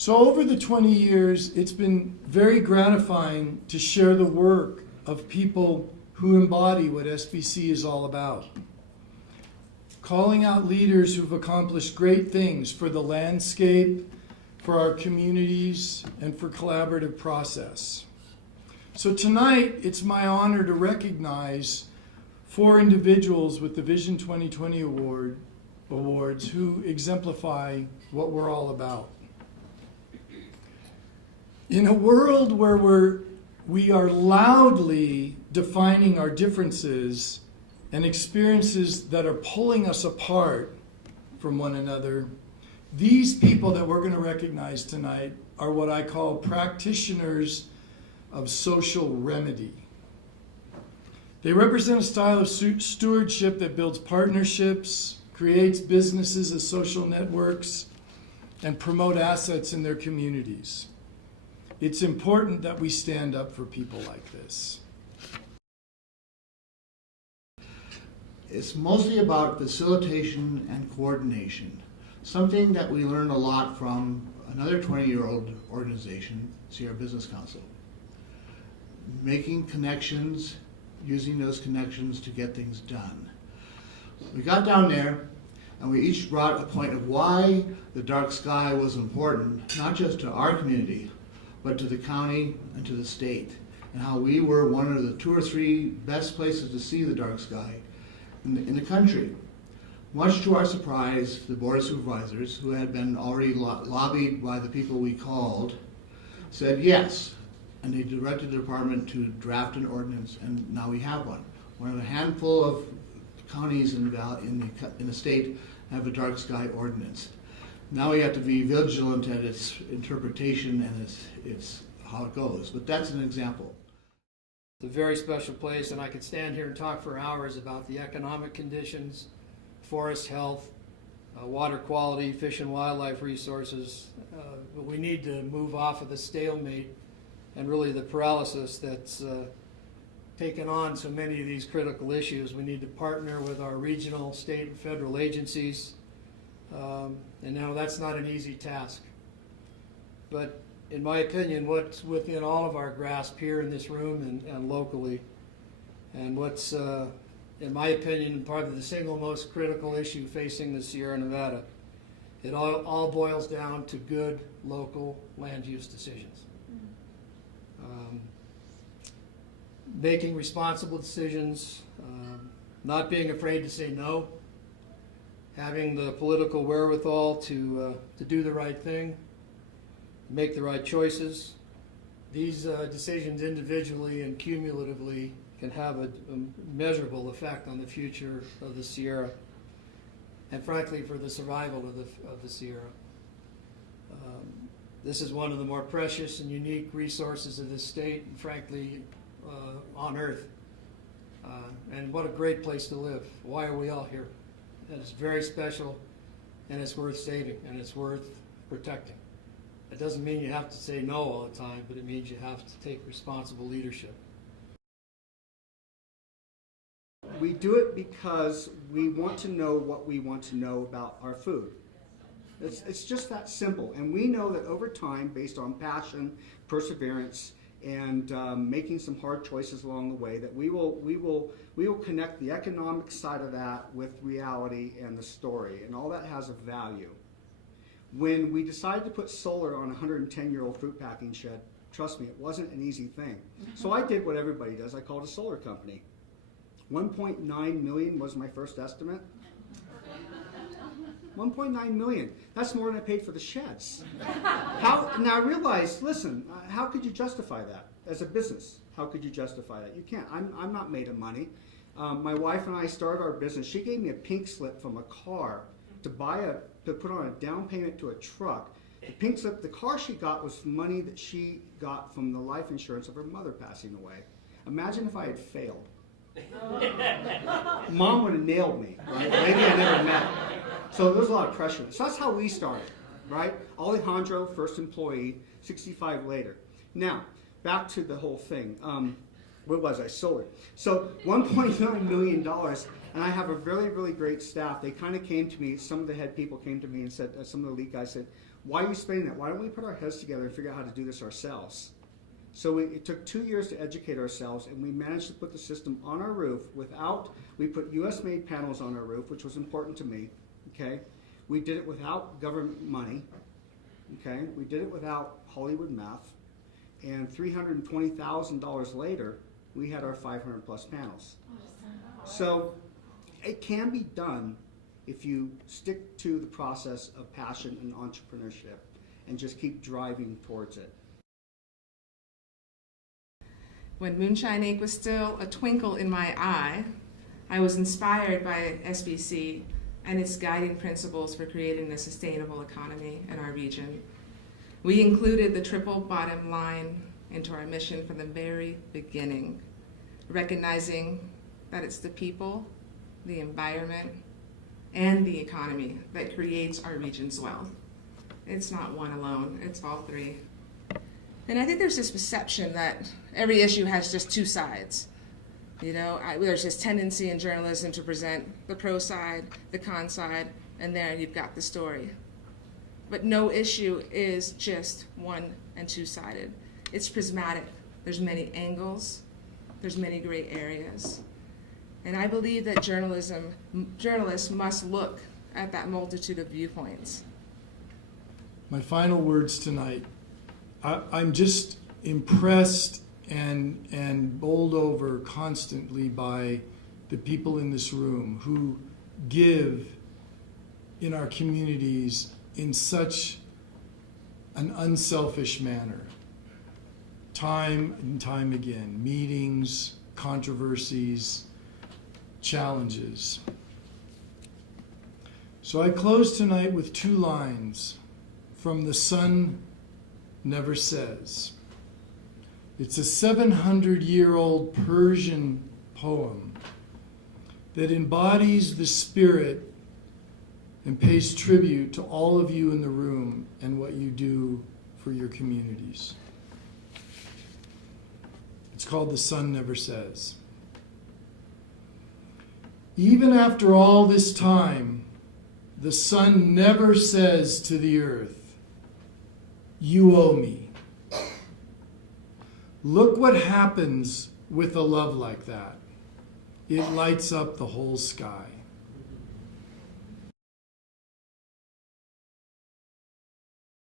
So over the 20 years, it's been very gratifying to share the work of people who embody what SBC is all about. Calling out leaders who've accomplished great things for the landscape, for our communities, and for collaborative process. So tonight, it's my honor to recognize 4 individuals with the Vision 2020 awards who exemplify what we're all about. In a world where we are loudly defining our differences and experiences that are pulling us apart from one another, these people that we're going to recognize tonight are what I call practitioners of social remedy. They represent a style of stewardship that builds partnerships, creates businesses as social networks, and promote assets in their communities. It's important that we stand up for people like this. It's mostly about facilitation and coordination, something that we learned a lot from another 20-year-old organization, Sierra Business Council. Making connections, using those connections to get things done. We got down there and we each brought a point of why the dark sky was important, not just to our community, but to the county and to the state, and how we were one of the 2 or 3 best places to see the dark sky in the country. Much to our surprise, the Board of Supervisors, who had been already lobbied by the people we called, said yes, and they directed the department to draft an ordinance, and now we have one. One of a handful of counties in the state have a dark sky ordinance. Now we have to be vigilant at its interpretation and its how it goes, but that's an example. It's a very special place, and I could stand here and talk for hours about the economic conditions, forest health, water quality, fish and wildlife resources, but we need to move off of the stalemate and really the paralysis that's taken on so many of these critical issues. We need to partner with our regional, state, and federal agencies, and now that's not an easy task. But in my opinion, what's within all of our grasp here in this room and locally, and what's, in my opinion, probably the single most critical issue facing the Sierra Nevada, it all boils down to good local land use decisions. Making responsible decisions, not being afraid to say no, having the political wherewithal to do the right thing, make the right choices. These decisions individually and cumulatively can have a measurable effect on the future of the Sierra, and frankly for the survival of the Sierra. This is one of the more precious and unique resources of this state, and frankly on earth. And what a great place to live. Why are we all here? And it's very special, and it's worth saving, and it's worth protecting. It doesn't mean you have to say no all the time, but it means you have to take responsible leadership. We do it because we want to know what we want to know about our food. It's just that simple. And we know that over time, based on passion, perseverance, and making some hard choices along the way, that we will connect the economic side of that with reality and the story, and all that has a value. When we decided to put solar on a 110-year-old fruit packing shed, trust me, it wasn't an easy thing. So I did what everybody does. I called a solar company. 1.9 million was my first estimate. 1.9 million. That's more than I paid for the sheds. Now I realized, listen, how could you justify that as a business? How could you justify that? You can't. I'm not made of money. My wife and I started our business. She gave me a pink slip from a car to put on a down payment to a truck. The pink slip, the car she got was money that she got from the life insurance of her mother passing away. Imagine if I had failed. Mom would have nailed me, right? Maybe I never met. So there's a lot of pressure. So that's how we started, right? Alejandro, first employee, 65 later. Now, back to the whole thing. Where was I? Solar. So $1.9 million, and I have a really, really great staff. They kind of came to me, some of the head people came to me and said, some of the lead guys said, why are you spending that? Why don't we put our heads together and figure out how to do this ourselves? So it took 2 years to educate ourselves, and we managed to put the system on our roof we put US-made panels on our roof, which was important to me, okay? We did it without government money, okay? We did it without Hollywood math, and $320,000 later, we had our 500 plus panels. So it can be done if you stick to the process of passion and entrepreneurship and just keep driving towards it. When Moonshine Inc. was still a twinkle in my eye, I was inspired by SBC and its guiding principles for creating a sustainable economy in our region. We included the triple bottom line into our mission from the very beginning, recognizing that it's the people, the environment, and the economy that creates our region's wealth. It's not one alone, it's all three. And I think there's this perception that every issue has just two sides. You know, there's this tendency in journalism to present the pro side, the con side, and there you've got the story. But no issue is just one and two-sided. It's prismatic. There's many angles. There's many gray areas. And I believe that journalists must look at that multitude of viewpoints. My final words tonight. I'm just impressed and bowled over constantly by the people in this room who give in our communities in such an unselfish manner. Time and time again, meetings, controversies, challenges. So I close tonight with 2 lines from The Sun Never Says. It's a 700-year-old Persian poem that embodies the spirit and pays tribute to all of you in the room and what you do for your communities. It's called The Sun Never Says. Even after all this time, the sun never says to the earth, "You owe me." Look what happens with a love like that. It lights up the whole sky.